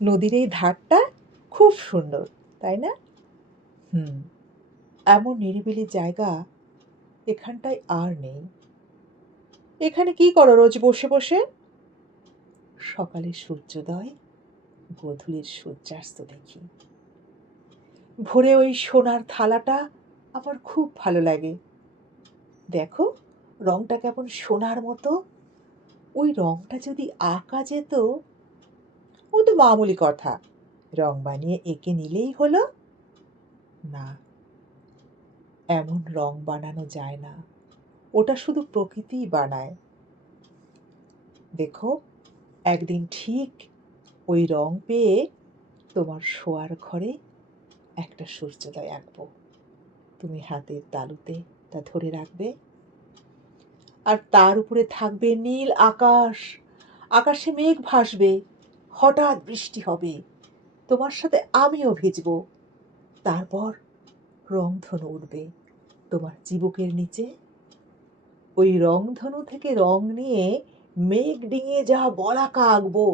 নদীর এই ধারটা খুব সুন্দর, তাই না? হুম, এমন নিরিবিলি জায়গা এখানটায় আর নেই। এখানে কি করো রোজ বসে বসে? সকালে সূর্যোদয়, গোধূলির সূর্যাস্ত দেখি। ভোরে ওই সোনার থালাটা আমার খুব ভালো লাগে। দেখো রংটা কেমন সোনার মতো। ওই রংটা যদি আঁকা যেত, ও তো মামুলি কথা, রং বানিয়ে এঁকে নিলেই হলো। না, এমন রং বানানো যায় না, ওটা শুধু প্রকৃতিই বানায়। দেখো একদিন ঠিক ওই রং পেয়ে তোমার শোয়ার ঘরে একটা সূর্যোদয় আঁকবো। তুমি হাতের তালুতে তা ধরে রাখবে, আর তার উপরে থাকবে নীল আকাশ। আকাশে মেঘ ভাসবে, হঠাৎ বৃষ্টি হবে, তোমার সাথে আমিও ভিজবো। তারপর রংধনু উঠবে তোমার চিবুকের নিচে। ওই রংধনু থেকে রং নিয়ে মেঘ ডিঙিয়ে যা বলাকা আঁকবো।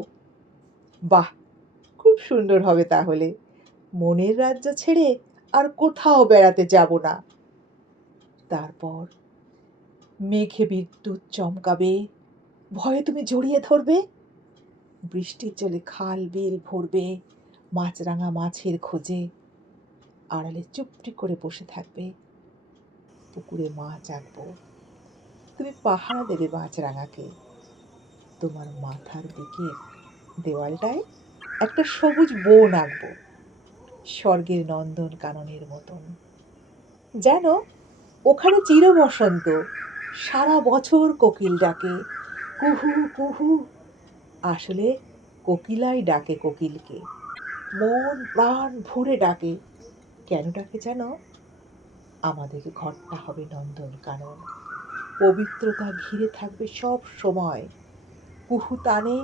বাহ, খুব সুন্দর হবে তাহলে। মনের রাজ্য ছেড়ে আর কোথাও বেড়াতে যাব না। তারপর মেঘে বিদ্যুৎ চমকাবে, ভয়ে তুমি জড়িয়ে ধরবে। বৃষ্টির জলে খাল বিল ভরবে, মাছরাঙা মাছের খোঁজে। আড়ালে চুপটি করে বসে থাকবে, পুকুরে মাছ আঁকবো। তুমি পাহারা দেবে মাছরাঙাকে। তোমার মাথার দিকের দেওয়ালটায় একটা সবুজ বন আঁকবো, স্বর্গের নন্দন কাননের মতন। যেন ওখানে চির বসন্ত, সারা বছর কোকিল ডাকে কুহু কুহু। আসলে কোকিলাই ডাকে কোকিলকে, মন প্রাণ ভরে ডাকে। কেন ডাকে জানো? আমাদের ঘরটা হবে নন্দন কানন, পবিত্রতা ঘিরে থাকবে সব সময়। কুহু টানে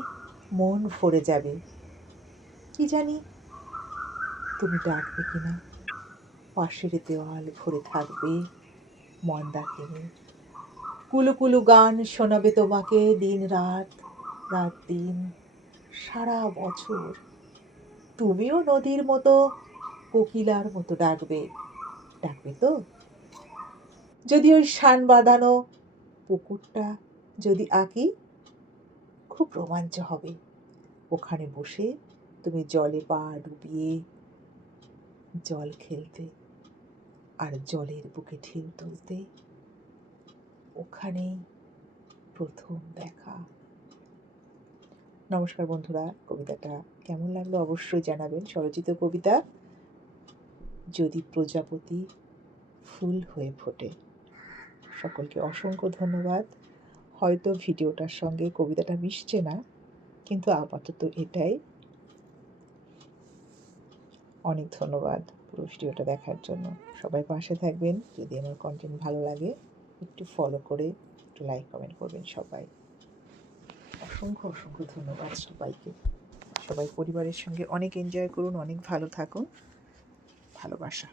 মন ভরে যাবে। কি জানি তুমি ডাকবে কিনা। পাশের দেওয়াল ভরে থাকবে মন্দাকিনী, কুলু কুলু গান শোনাবে তোমাকে দিন রাত, রাত দিন, সারা বছর। তুমিও নদীর মতো, কোকিলার মতো ডাকবে। ডাকবে তো? যদি ওই শান বাঁধানো পুকুরটা যদি আঁকি, খুব রোমাঞ্চ হবে। ওখানে বসে তুমি জলে পা ডুবিয়ে জল খেলতে, আর জলের বুকে ঢেউ তুলতে। ওখানেই প্রথম দেখা। নমস্কার বন্ধুরা, কবিতাটা কেমন লাগলো অবশ্যই জানাবেন। স্বরচিত কবিতা যদি প্রজাপতি ফুল হয়ে ফোটে। সকলকে অসংখ্য ধন্যবাদ। হয়তো ভিডিওটার সঙ্গে কবিতাটা মিশছে না, কিন্তু আপাতত এটাই। অনেক ধন্যবাদ পুরো ভিডিওটা দেখার জন্য। সবাই পাশে থাকবেন। যদি আমার কন্টেন্ট ভালো লাগে একটু ফলো করে একটু লাইক কমেন্ট করবেন সবাই। অসংখ্য অসংখ্য ধন্যবাদ সবাইকে। সবাই পরিবারের সঙ্গে অনেক এনজয় করুন, অনেক ভালো থাকুন। ভালোবাসা।